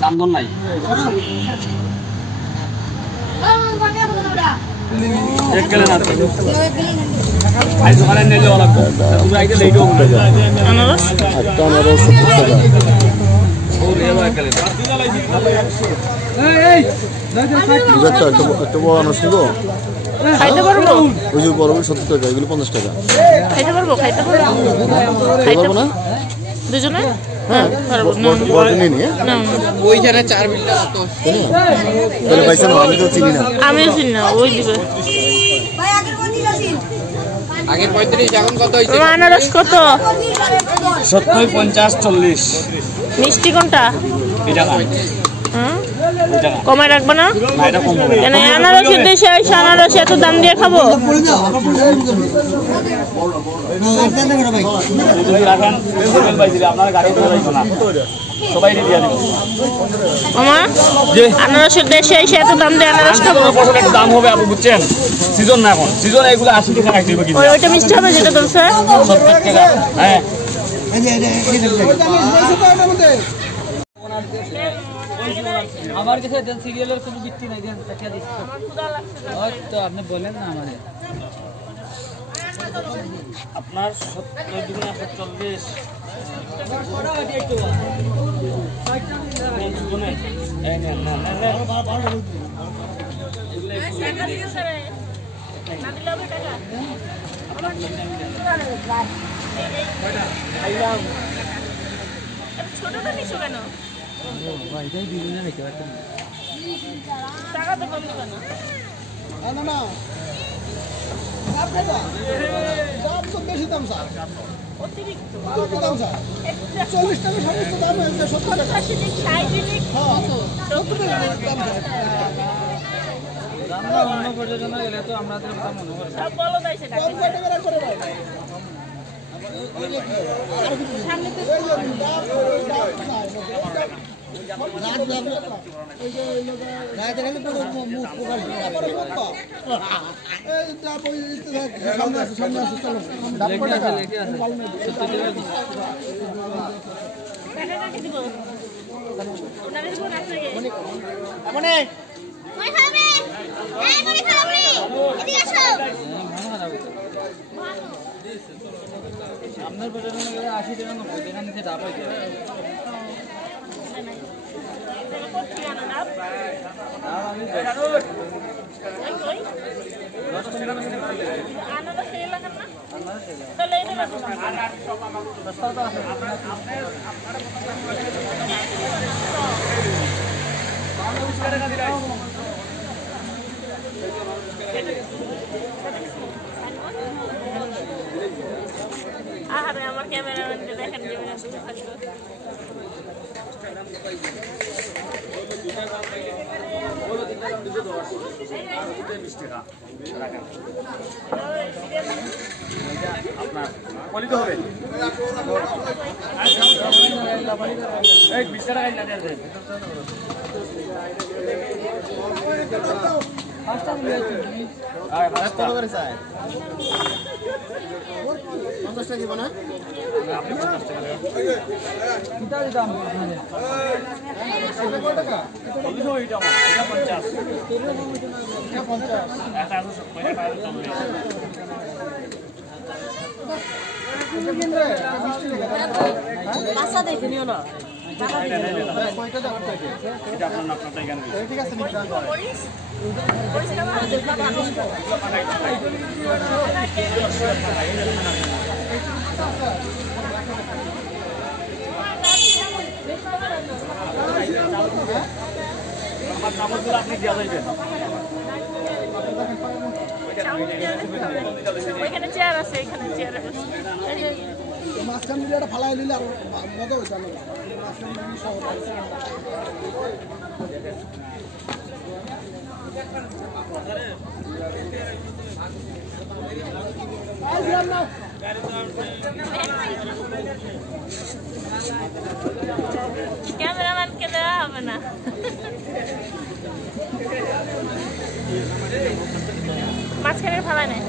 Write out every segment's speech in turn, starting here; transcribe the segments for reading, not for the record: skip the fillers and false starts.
দাম নাই এক গেলে না আইসো খালে নেলে ওলা তুমি আইতে লেট হবে আনারস একটা আনারস 70 টাকা ওরে এক গেলে এই একটা বড় আনারস নিবো খাইতে পারবো ওই যে বড় 70 টাকা এগুলো 50 টাকা খাইতে পারবো না দুজনে হ্যাঁ পারবো বড় নিয়ে নি না ওইখানে 4 বিলটা কত তাহলে পয়সা না আমি তো চিনি না আমিও চিনি না ওই দিবে ভাই আগের 35 এখন কত হইছে আনারস কত 70 50 40 মিষ্টি কোনটা এটা হ্যাঁ কমায় রাখবা না এটা কম হবে কেন আনারসের দেশে আইসা আনারস এত দাম দিয়ে খাবো সবাই দিয়ে দেব মামা আনারসের দেশে আইসা এত দাম দিয়ে আনারস খাবো বছর একটু দাম হবে আপনি বুঝছেন সিজন না এখন সিজন এগুলো 80 টাকা রাখতে হবে কিন্তু ওইটা মিষ্টি হবে যেটা দলছে 70 টাকা হ্যাঁ আমার কাছে দেন সিরিয়ালের কোনো বিক্রি নাই দেন টাকা দিচ্ছি আমার ক্ষুধা লাগছে না ওই তো আপনি বলেন না আমারে আপনার 70 দুগুণে 40 কড়া হয়ে একটু শুনে এই না না না টাকা দিয়ে স্যার না দিলে হবে টাকা আমার আইলাম ছোটটা নিছো কেন ভাই তাই বিভিন্ন রেখে রাখতেন টাকা তো কম দিবেন না না না আপনি দাম তো বেশি দাম স্যার অতিরিক্ত কত দাম স্যার 40 টাকা সমস্ত দাম হয়েছে 70 টাকা 60 দিক 60 দিক কত 70 টাকা দাম আমরা অন্য পর্যটনে গেলে তো আমাদের দাম মনে হয় সব বলো তাই সেটা কত টাকা করে ভাই সামনে তো রাত রাত পুরো মুখ প্রকাশ এই দাপ সামনে আসো চলো দাপ টাকা লেখে আছে 70 টাকা টাকা কি দিব ওনারে দিব না থেকে মনে কই খাবে এই মনে খাবে এদিকে আসো আপনার পর্যটন গেলে 80 টাকা 90 টাকা নিচে ডাব হইছে আরে আমার ক্যামেরাম্যানকে দেখেন জীবনে শুরু থাকলো আপনার পলিত হবে এক 20 টাকা না দেন পাঁচটা মিলে আয় পাঁচটা করে চাই 50 টাকা দিব না আপনি 50 টাকা কিটা দাম মানে এটা কত টাকা এটা এটা 50 এটা 50 এটা 170 পাঁচটা দেখে নিও না কয়টা দাম এটা আপনার নাপটা এখানে ঠিক আছে নিন মরিস আপনি দেওয়া যাইবেন ওইখানে চেয়ার আছে এখানে চেয়ার আছে মাঝখান দিলে এটা ফালাই দিলে আর মজা হইছে না মাঝখান দিলে সহজ ক্যামেরাম্যানকে দেওয়া হবে না মাঝখানে ফালাই নাই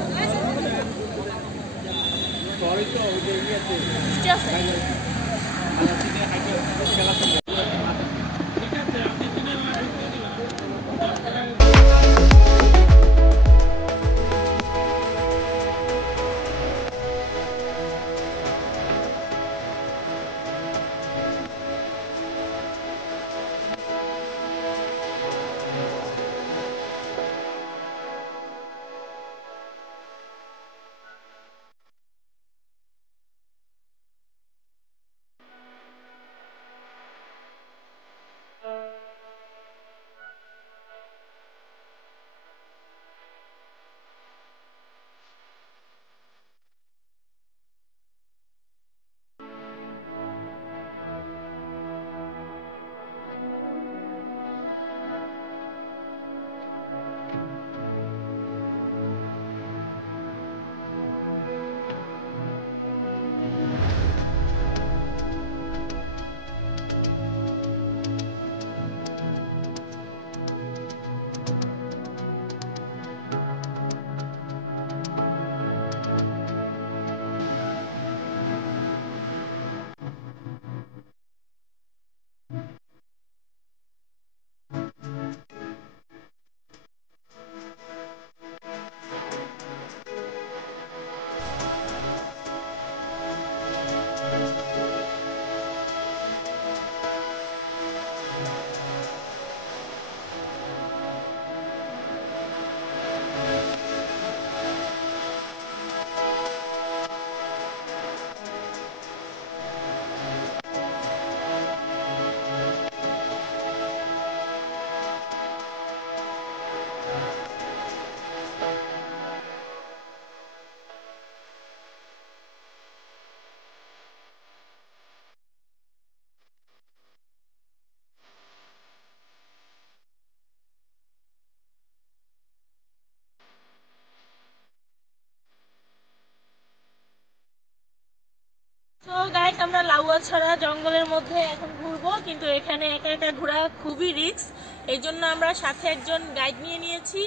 তো গাইস আমরা লাউয়াছড়া জঙ্গলের মধ্যে এখন ঘুরবো, কিন্তু এখানে একা একা ঘোরা খুবই রিস্ক। এই জন্য আমরা সাথে একজন গাইড নিয়ে নিয়েছি।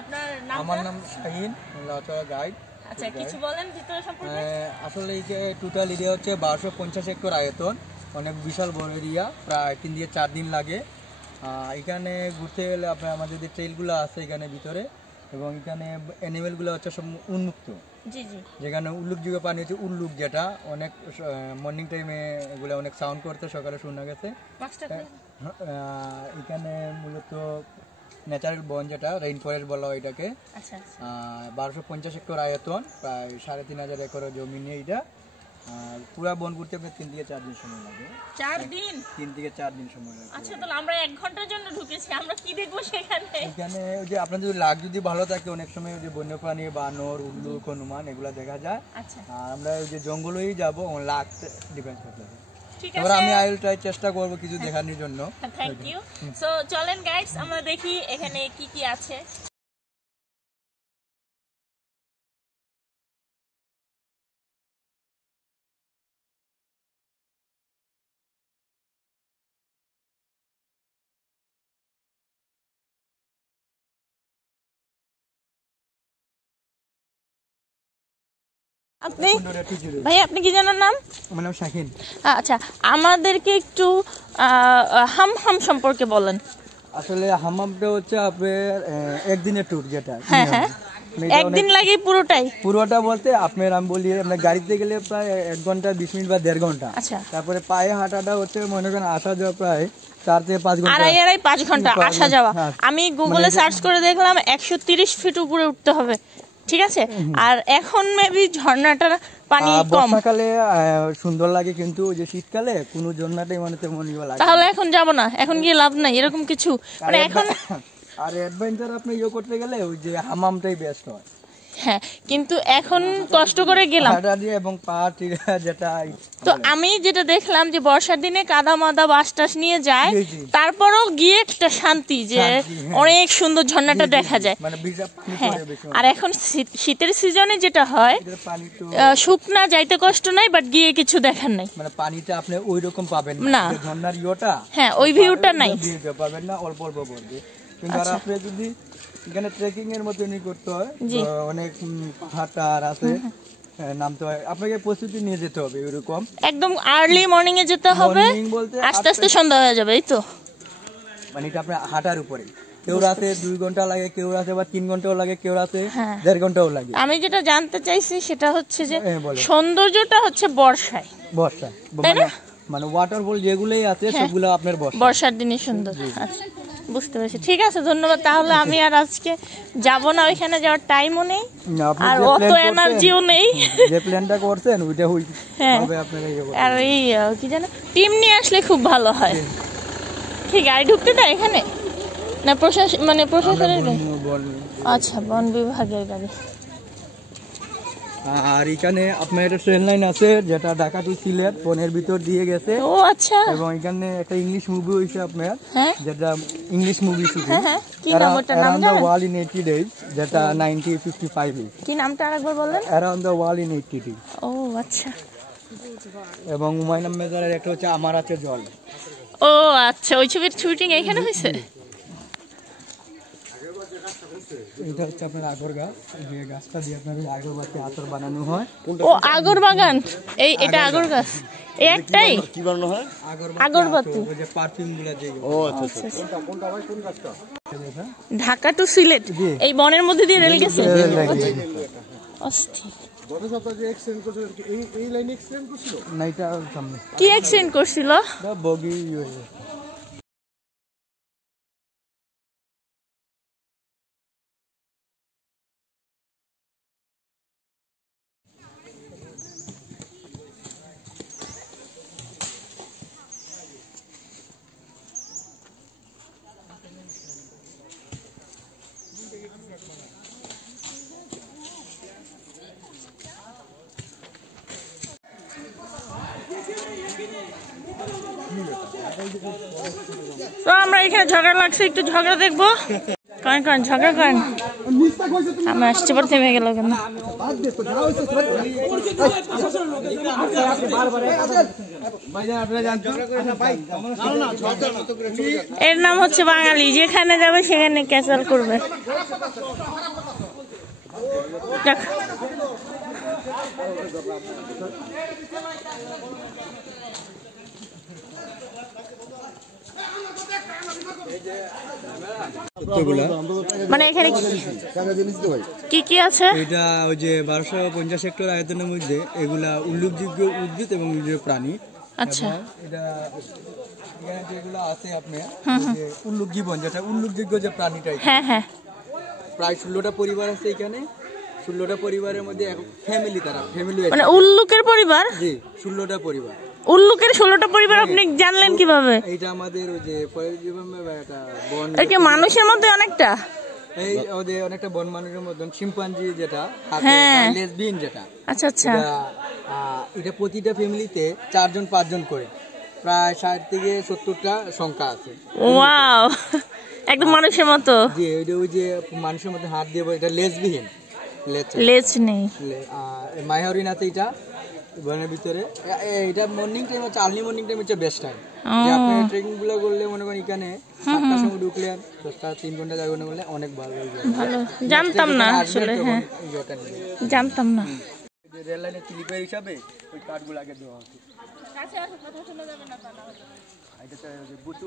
আপনার নাম? আমার নাম শাহিন, লাউয়াছড়া গাইড। আচ্ছা, কিছু বলেন ভিতরে সম্পর্কে। আসলে এই যে টোটাল এরিয়া হচ্ছে 1250 হেক্টর আয়তন, অনেক বিশাল বড় এরিয়া, প্রায় 3 থেকে 4 দিন লাগে। এখানে ঘুরতে গেলে আপনার আমাদের যে ট্রেলগুলো আছে এখানে ভিতরে, এবং এখানে অ্যানিমেলগুলো হচ্ছে সব উন্মুক্ত। জি জি। যেখানে উল্লুকযোগ্য পানি হচ্ছে উল্লুক, যেটা অনেক মর্নিং টাইমে এগুলো অনেক সাউন্ড করতে সকালে শোনা গেছে। এখানে মূলত ন্যাচারাল বন, যেটা রেইন ফরেস্ট বলা হয় এটাকে। 1250 হেক্টর আয়তন, প্রায় 3500 একর জমি নিয়ে এটা। পুরা বন ঘুরতে আপনার 3 থেকে 4 দিন সময় লাগে। 4 দিন? 3 থেকে 4 দিন সময় লাগে। আচ্ছা, তাহলে আমরা 1 ঘন্টার জন্য ঢুকেছি, আমরা কি দেখবো সেখানে? এখানে ওই যে আপনার যদি লাগ যদি ভালো থাকে, অনেক সময় ওই যে বন্যপ্রাণী, বানর, উল্লুক, হনুমান এগুলা দেখা যায়। আচ্ছা। আর আমরা ওই যে জঙ্গলেই যাবো, লাগ ডিপেন্ড করতে হবে। ঠিক এবার আছে, আমি আই উইল ট্রাই, চেষ্টা করব কিছু দেখানোর জন্য। Thank you. সো চলেন গাইস, আমরা দেখি এখানে কি কি আছে। আপনি ভাই, আপনি কি জানার নাম? আমার নাম শাহিন। আচ্ছা, আমাদেরকে একটু হাম সম্পর্কে বলেন। আসলে হাম্মামটা হচ্ছে আপনার একদিনের ট্যুর, যেটা হ্যাঁ হ্যাঁ, একদিন লাগে পুরোটা বলতে আপনার আমি বলি, আপনার গাড়িতে গেলে প্রায় 1 ঘন্টা 20 মিনিট বা 1.5 ঘন্টা। আচ্ছা। তারপরে পায়ে হাঁটাটা হচ্ছে মনে করেন আসা যাওয়া প্রায় 4 থেকে 5 ঘন্টা। আড়াই 5 ঘন্টা আসা যাওয়া। আমি গুগলে সার্চ করে দেখলাম 130 ফিট উপরে উঠতে হবে, ঠিক আছে। আর এখন মেবি ঝর্ণাটার পানি কম। বর্ষাকালে সুন্দর লাগে, কিন্তু ওই যে শীতকালে কোনো ঝর্ণাটাই মানে তেমন ইয়ে লাগে। তাহলে এখন যাব না, এখন গিয়ে লাভ নাই এরকম কিছু, মানে এখন। আর অ্যাডভেঞ্চার আপনি ইয়ে করতে গেলে ওই যে হামামটাই বেস্ট হয়। হ্যাঁ, কিন্তু এখন কষ্ট করে গেলাম এবং যেটা তো আমি যেটা দেখলাম যে বর্ষার দিনে কাদা মাদা বাস টাস নিয়ে যায়, তারপরও গিয়ে একটা শান্তি, যে অনেক সুন্দর ঝর্ণাটা দেখা যায়। হ্যাঁ, আর এখন শীতের সিজনে যেটা হয়, শুকনা যাইতে কষ্ট নাই, বাট গিয়ে কিছু দেখার নাই, মানে পানিটা আপনি ওই রকম পাবেন না, ঝর্ণার ইয়েটা। হ্যাঁ, ওই ভিউটা নাই, পাবেন না, অল্প অল্প পড়বে। কিন্তু আর আপনি যদি এখানে ট্রেকিং এর মতো করতে হয়, অনেক পাহাড় আছে, নামতে হয়, আপনাকে প্রস্তুতি নিয়ে যেতে হবে এরকম। একদম আর্লি মর্নিং এ যেতে হবে, মর্নিং বলতে আস্তে আস্তে সন্ধ্যা হয়ে যাবে, এই তো? মানে এটা আপনার হাঁটার উপরে, কেউ রাতে 2 ঘন্টা লাগে, কেউ রাতে আবার 3 ঘন্টাও লাগে, কেউ রাতে 1.5 ঘন্টাও লাগে। আমি যেটা জানতে চাইছি সেটা হচ্ছে যে সৌন্দর্যটা হচ্ছে বর্ষায়, বর্ষা তাই না? মানে ওয়াটারফল যেগুলোই আছে সবগুলো আপনার বর্ষার দিনে সুন্দর। আচ্ছা, বুঝতে পেরেছি, ঠিক আছে, ধন্যবাদ। তাহলে আমি আর আজকে যাব না, ওইখানে যাওয়ার টাইমও নেই আর অত এনার্জিও নেই। যে প্ল্যানটা করছেন ওইটা হবে আপনারা। আর এই কি জানো, টিম নিয়ে আসলে খুব ভালো হয়। ঠিক, গাড়ি ঢুকতে দেয় এখানে না? প্রশাসন মানে প্রশাসনের গাড়ি? আচ্ছা, বন বিভাগের গাড়ি। আর এখানে আপনার একটা ট্রেন লাইন আছে যেটা ঢাকা টু সিলেট বনের ভিতর দিয়ে গেছে। ও আচ্ছা। এবং এখানে একটা ইংলিশ মুভি হইছে আপনার, যেটা ইংলিশ মুভি শুধু, কি নাম ওটার নাম জানেন? দ্য ওয়াল ইন 80 ডেজ, যেটা 1955 এ। কি নামটা আরেকবার বললেন? Around the world in 80 days. ও আচ্ছা। এবং হুমায়ুন আহমেদের একটা হচ্ছে আমার আছে জল। ও আচ্ছা, ওই ছবির শুটিং এখানে হয়েছে? এটা হচ্ছে আপনার আগর গাছ, যে গাছটা দিয়ে আপনার আগরবাতি আতর বানানো হয়। ও আগর বাগান, এটা আগর গাছ, এই একটাই কি বানানো হয়? আগরবাতি, ওই যে পারফিউম গুলো যে। ও আচ্ছা। কোনটা ভাই, কোন গাছটা? ঢাকা টু সিলেট এই বনের মধ্যে দিয়ে রেল গেছে। অস্থির। গত সপ্তাহে যে এক্সিডেন্ট করছিল, এই লাইনে এক্সিডেন্ট করছিল না? এটা সামনে কি অ্যাক্সিডেন্ট করছিল? বগি। তো আমরা এখানে ঝগড়া লাগছে, একটু ঝগড়া দেখবো। করেন ঝগড়া করেন। আমি আসছে পর থেমে গেল কেন? এর নাম হচ্ছে বাঙালি, যেখানে যাবে সেখানে ক্যান্সেল করবে। মানে এখানে কি কি আছে? এটা ওই যে 1250 হেক্টর আয়তনের মধ্যে এগুলা উল্লেখযোগ্য উদ্ভিদ এবং নিরীহ প্রাণী। আচ্ছা, এটা এখানে যেগুলো আছে আপনার যে উল্লুক জীবন, যেটা উল্লেখযোগ্য যে প্রাণীটা, হ্যাঁ, প্রায় 16টা পরিবার আছে এখানে। 16টা পরিবারের মধ্যে ফ্যামিলি, তারা ফ্যামিলি মানে উল্লুকের পরিবার। জি, 16টা পরিবার। উল্লুকের 16টা পরিবার আপনি জানলেন কিভাবে? এইটা আমাদের ওই যে একটা বন, এটা কি মানুষের মধ্যে অনেকটা? এই ওদের অনেকটা বন মানুষের মতন শিম্পাঞ্জি, যেটা লেসবিয়ান, যেটা। আচ্ছা। এটা প্রতিটা ফ্যামিলিতে 4 জন 5 জন করে, প্রায় 60 থেকে 70টা সংখ্যা আছে। ওয়াও, একদম মানুষের মতো। জি, ওই যে মানুষের মধ্যে হাত দিয়ে, এটা লেসবিয়ান, লেজ নেই। মাইহরিন আছে এটা বনের ভিতরে। এটা মর্নিং টাইম হচ্ছে, আর্লি মর্নিং টাইম হচ্ছে বেস্ট টাইম। যে আপনি ট্রেকিং গুলো করলে মনে করেন এখানে 7টার সময় ঢুকলেন, 10টা 3 ঘন্টা 4 ঘন্টা করলে অনেক ভালো হয়ে যাবে। ভালো, জানতাম না আসলে। হ্যাঁ, জানতাম না। রেল লাইনের স্লিপার হিসাবে ওই কার্ডগুলো আগে দেওয়া হতো। এটা তো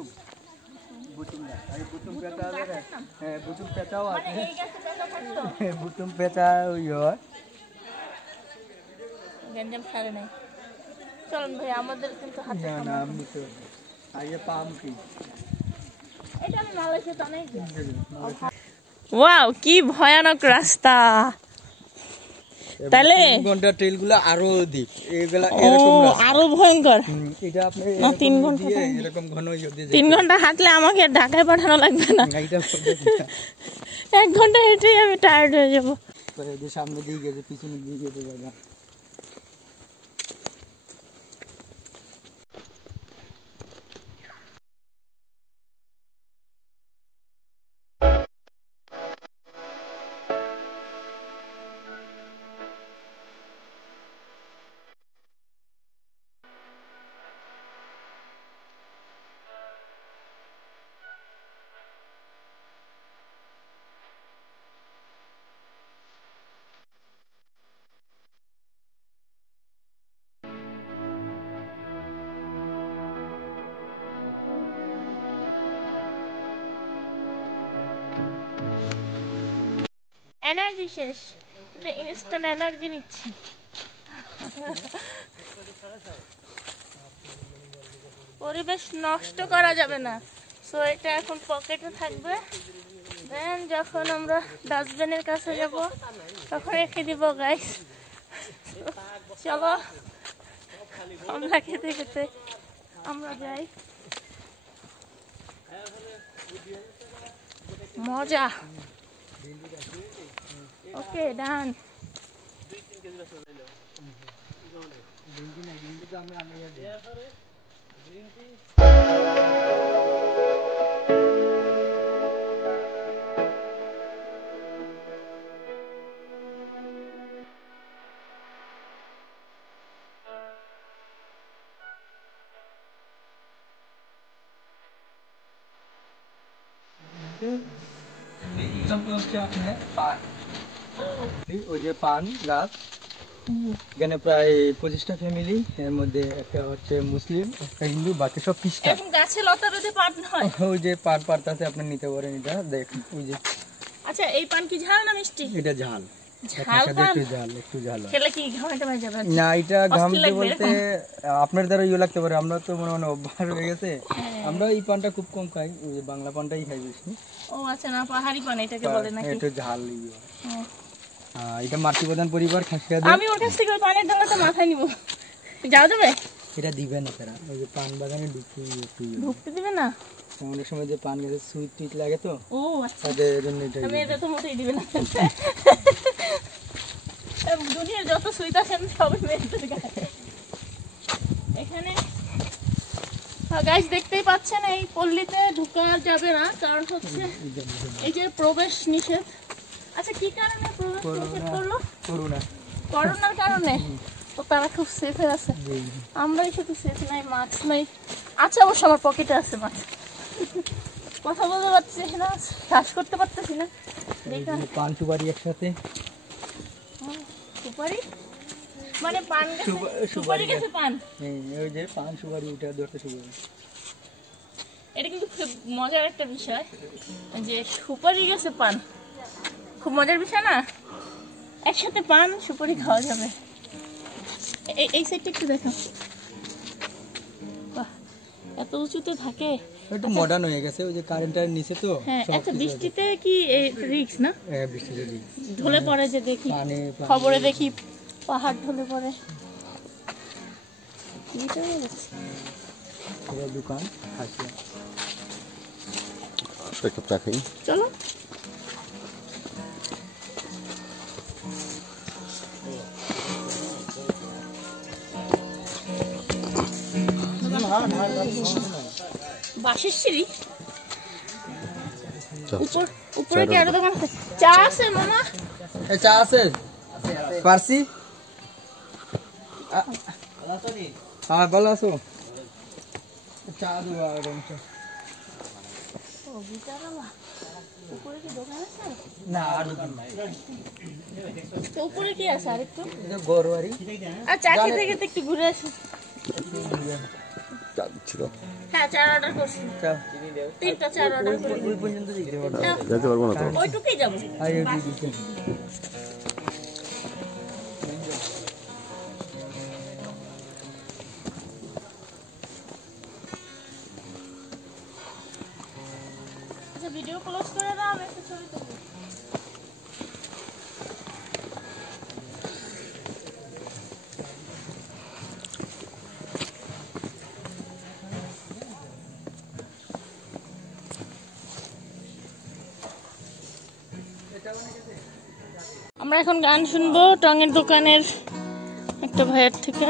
বুতুম না, আগে বুতুম পেঁচা আছে। হ্যাঁ, বুতুম পেঁচাও আছে। বুতুম পেঁচা ওই হয়। গঞ্জাম ছাড়ে নাই। চলুন ভাই, আমাদের কিন্তু হাতে না, আমি তো আগে পাম কি এটা আমি মালয়েশিয়া তো নাই। ওয়াও, কি ভয়ানক রাস্তা! তাহলে 3 ঘন্টা ট্রেলগুলো আরো ডিপ, এগুলা এরকম রাস্তা আরো ভয়ঙ্কর। এটা আপনি 3 ঘন্টা এরকম ঘন ইয়ে 3 ঘন্টা হাঁটলে আমাকে ঢাকায় পাঠানো লাগবে না। 1 ঘন্টা হেঁটেই আমি টায়ার্ড হয়ে যাবো। সামনে দিয়ে গেছে, পিছনে দিয়ে গেছে। এনার্জি শেষ, ইনস্ট্যান্ট এনার্জি নিচ্ছি। পরিবেশ নষ্ট করা যাবে না, সো এটা এখন পকেটে থাকবে। দেন যখন আমরা ডাস্টবিনের কাছে যাব তখন রেখে দিব গাইস। চলো আমরা খেতে খেতে আমরা যাই। মজা। ওকে ডান। ওই যে পান গাছ, এখানে প্রায় 25টা ফ্যামিলি, এর মধ্যে একটা হচ্ছে মুসলিম, একটা হিন্দু, বাকি সব খ্রিস্টান। এখন গাছে লতা বেঁধে পান হয়। ওই যে পান পাড়তাছে, আপনি নিতে পারেন। এটা দেখুন ওই যে। আচ্ছা এই পান কি ঝাল না মিষ্টি? এটা ঝাল, ঝাল পান একটু ঝাল। খেলে কি ঘামতে পারে যাবে না, এটা ঘামতে বলতে আপনার দ্বারা ইয়ে লাগতে পারে, আমরা তো মনে অভ্যাস হয়ে গেছে। আমরা এই পানটা খুব কম খাই, ওই যে বাংলা পানটাই খাই বেশি। ও আচ্ছা, না পাহাড়ি পান এটাকে বলে নাকি? এটা ঝাল। এটা মাতৃ প্রধান পরিবার খাসিয়া। আমি ওর কাছ থেকে ওই পানের ডালাটা মাথায় নিব, যাও যাবে? এটা দিবে না তারা, ওই যে পান বাগানে ঢুকতে দিবে না। অনেক সময় যে পান গাছে সুইট টিট লাগে তো, ও আচ্ছা, তাদের জন্য এটা। আমি এটা তো মোটেই দিবে না। দুনিয়ার যত সুইট আছে আমি সবই মেয়েদের গায়ে। এখানে গাছ দেখতেই পাচ্ছেন, এই পল্লীতে ঢুকা যাবে না, কারণ হচ্ছে এই যে প্রবেশ নিষেধ। আচ্ছা কি কারণে প্রবেশ নিষেধ করলো? করোনার কারণে। তো তারা খুব সেফে আছে, আমরাই শুধু সেফ নাই, মাস্ক নাই। আচ্ছা অবশ্য আমার পকেটে আছে মাস্ক। কথা বলতে পারছি না, শ্বাস করতে পারতেছি না। পান সুপারি একসাথে। সুপারি মানে পান গাছে সুপারি গাছে পান? ওই যে পান সুপারি, ওটা ধরতে সুপারি। এটা কিন্তু খুব মজার একটা বিষয় যে সুপারি গাছে পান, খুব মজার বিষয় না? একসাথে পান সুপারি খাওয়া যাবে। এই সাইডটা একটু দেখো, বাহ এত উঁচুতে থাকে। একটু মডার্ন হয়ে গেছে, ওই যে কারেন্টের নিচে তো। হ্যাঁ, আচ্ছা বৃষ্টিতে কি রিস্ক না? হ্যাঁ, বৃষ্টিতে রিস্ক। ঢলে পড়ে যে দেখি খবরে, দেখি পাহাড় ঢলে পড়ে। দোকান খাসিয়া। চলো বাঁশের সিঁড়ি উপরে কি আরো দোকান আছে? চা আছে মামা? চা আছে পারসি। হ্যাঁ ভালো আছো? চা দেবো। উপরে কি দোকান আছে? না, আর দোকান নাই। তো উপরে কি আছে আরেকটু? গরুয়ারি। আর চা খেতে খেতে একটু ঘুরে আসি। হ্যাঁ, চা অর্ডার করছি। 3টা চা অর্ডার করি। ওই পর্যন্ত যেতে পারবো না তো, ওইটুকুই যাবো। আচ্ছা ভিডিও ক্লোজ করে দাও, আমি একটা ছবি তুলবো। আমরা এখন গান শুনবো টঙের দোকানের একটা ভাইয়ের থেকে।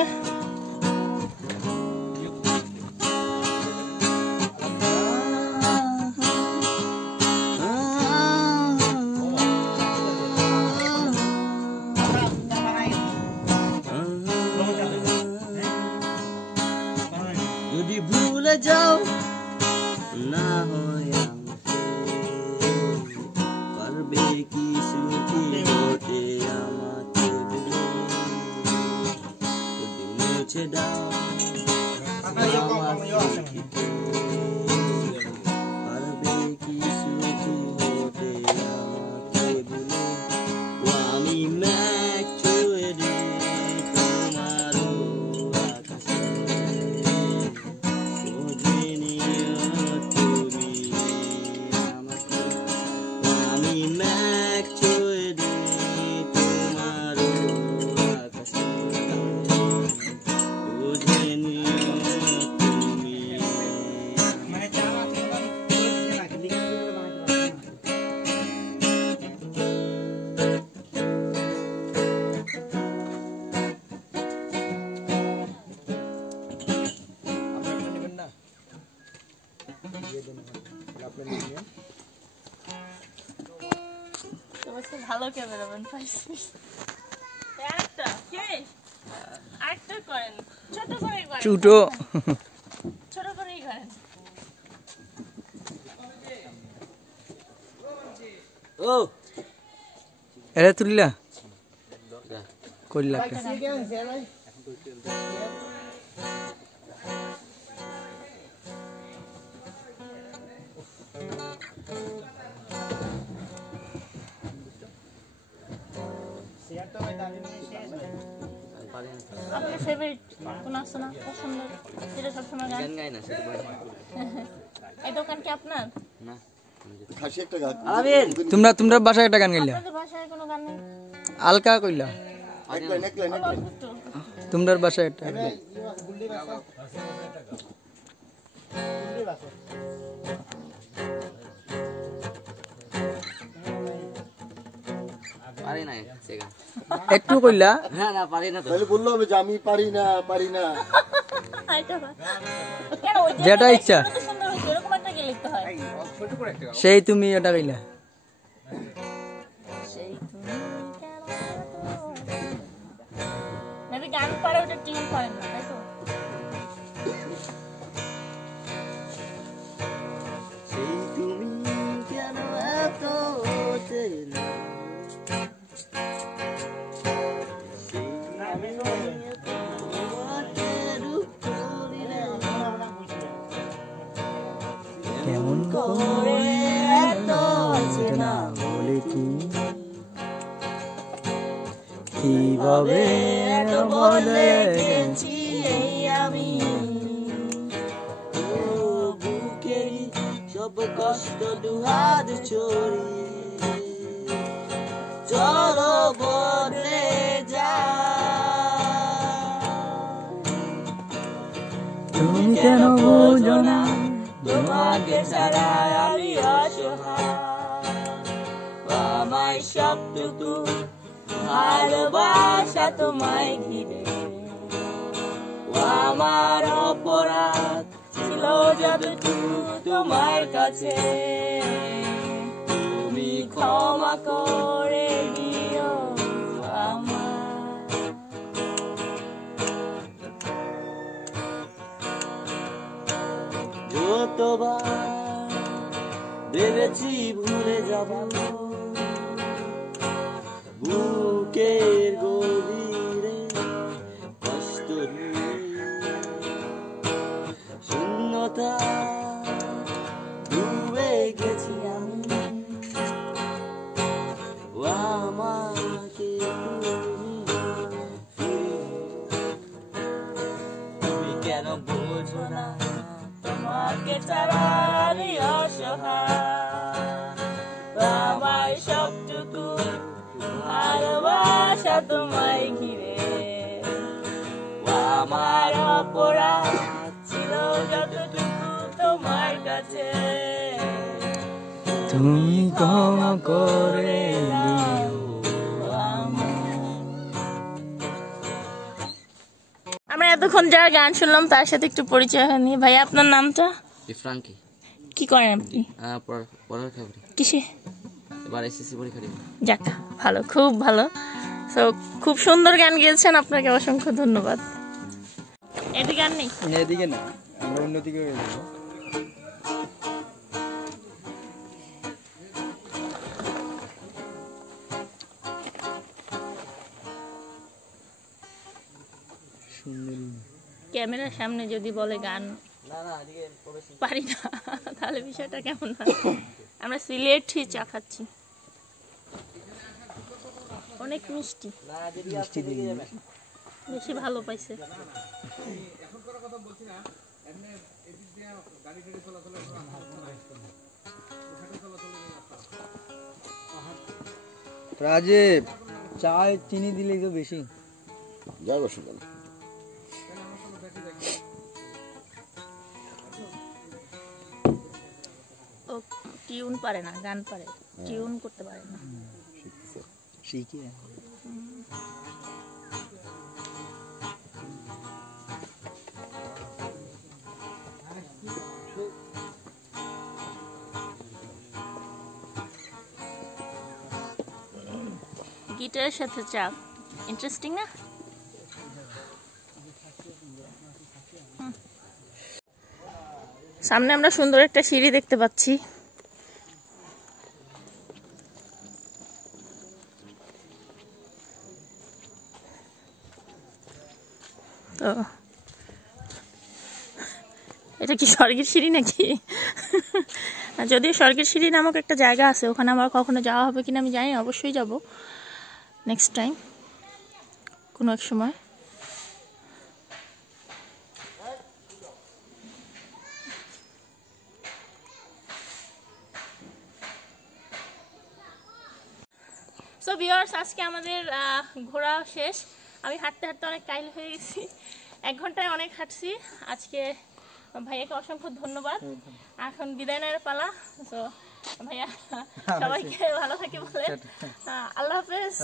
যদি ভুলে যাও না হয় পারবে কি সুখী হতে আমাকে বলে, যদি মুছে দাও পারবে কি সুখী হতে আমাকে বলে, দিয়ে দেন আপনি নিয়ে তো ভালো ক্যামেরাম্যান পাইছি একটা কে আরেকটা করেন ছোট করে করেন ছোট করেই করেন ও এরা তুললা কইলা আপনার ফেভারিট কোন আছে না পছন্দ যেটা সবসময় গান গান গাই না সেটা বলে এই দোকান কি আপনার না খাসি একটা গান তোমরা বাসায় একটা গান গাইলা আপনাদের বাসায় কোনো গান নেই আলকা কইলা এক লাইন তোমরার বাসায় একটা পারি না সে গান একটু কইলা না না পারি না তো তাহলে বললো হবে যে আমি পারি না কেন ওই যেটা ইচ্ছা তো সুন্দর হয়েছে এরকম একটা কি লিখতে হয় সেই তুমি এটা কইলা সেই তুমি মেবি গান পারে ওটা টিউন পারে না তাই তো সেই তুমি কেন এত চেনা কেমন করে এত চেনা বলে তুমি কিভাবে এত বদলে গেছি আমি ও বুকের সব কষ্ট দুহাত ছড়িয়ে চলো বদলে যা তুমি কেন বোঝো না তোমাকে ছাড়া আমি অসহায় আমায় সবটুকু ভালোবাসা তোমায় ঘিরে আমার অপরাধ ছিল যতটুকু তোমার কাছে তুমি ক্ষমা করে দিও আমার যতবার ভেবেছি ভুলে যাব বুকের গভীরে কষ্ট নিয়ে শূন্যতা ডুবে গেছি আমি ও আমাকে তুমি কেন বোঝো না তোমাকে ছাড়া আমি অসহায় আমার সবটুকু ভালোবাসা তোমায় ঘিরে আমার অপরাধ ছিল যতটুকু তোমার কাছে তুমি ক্ষমা করে আমরা এতক্ষণ যারা গান শুনলাম তার সাথে একটু পরিচয় হয়নি ভাই আপনার নামটা ফ্রাঙ্কি কি করেন আপনি পড়ালেখা করি কিসে এবার এসএসসি পরীক্ষা দেব যাক ভালো খুব ভালো তো খুব সুন্দর গান গেয়েছেন আপনাকে অসংখ্য ধন্যবাদ এদিকে গান নেই এদিকে না আমরা অন্যদিকে হয়ে যাবো ক্যামেরার সামনে যদি বলে গান পারি না তাহলে বিষয়টা কেমন হয় আমরা সিলেটি চা খাচ্ছি অনেক মিষ্টি বেশি ভালো পাইছে রাজীব চায় চিনি দিলেই তো বেশি যাবো শুনুন ও টিউন পারে না গান পারে টিউন করতে পারে না শিখি গিটারের সাথে চা, ইন্টারেস্টিং না? সামনে আমরা সুন্দর একটা সিঁড়ি দেখতে পাচ্ছি। তো এটা কি স্বর্গের সিঁড়ি নাকি? যদিও স্বর্গের সিঁড়ি নামক একটা জায়গা আছে, ওখানে আমার কখনো যাওয়া হবে কিনা আমি জানি, অবশ্যই যাব নেক্সট টাইম কোনো এক সময়। সো ভিউয়ার্স, আজকে আমাদের ঘোরা শেষ। আমি হাঁটতে হাঁটতে অনেক কাইল হয়ে গেছি, 1 ঘন্টায় অনেক হাঁটছি। আজকে ভাইয়াকে অসংখ্য ধন্যবাদ। এখন বিদায় নেওয়ার পালা। তো ভাইয়া সবাইকে ভালো থাকে বলে, আল্লাহ হাফেজ।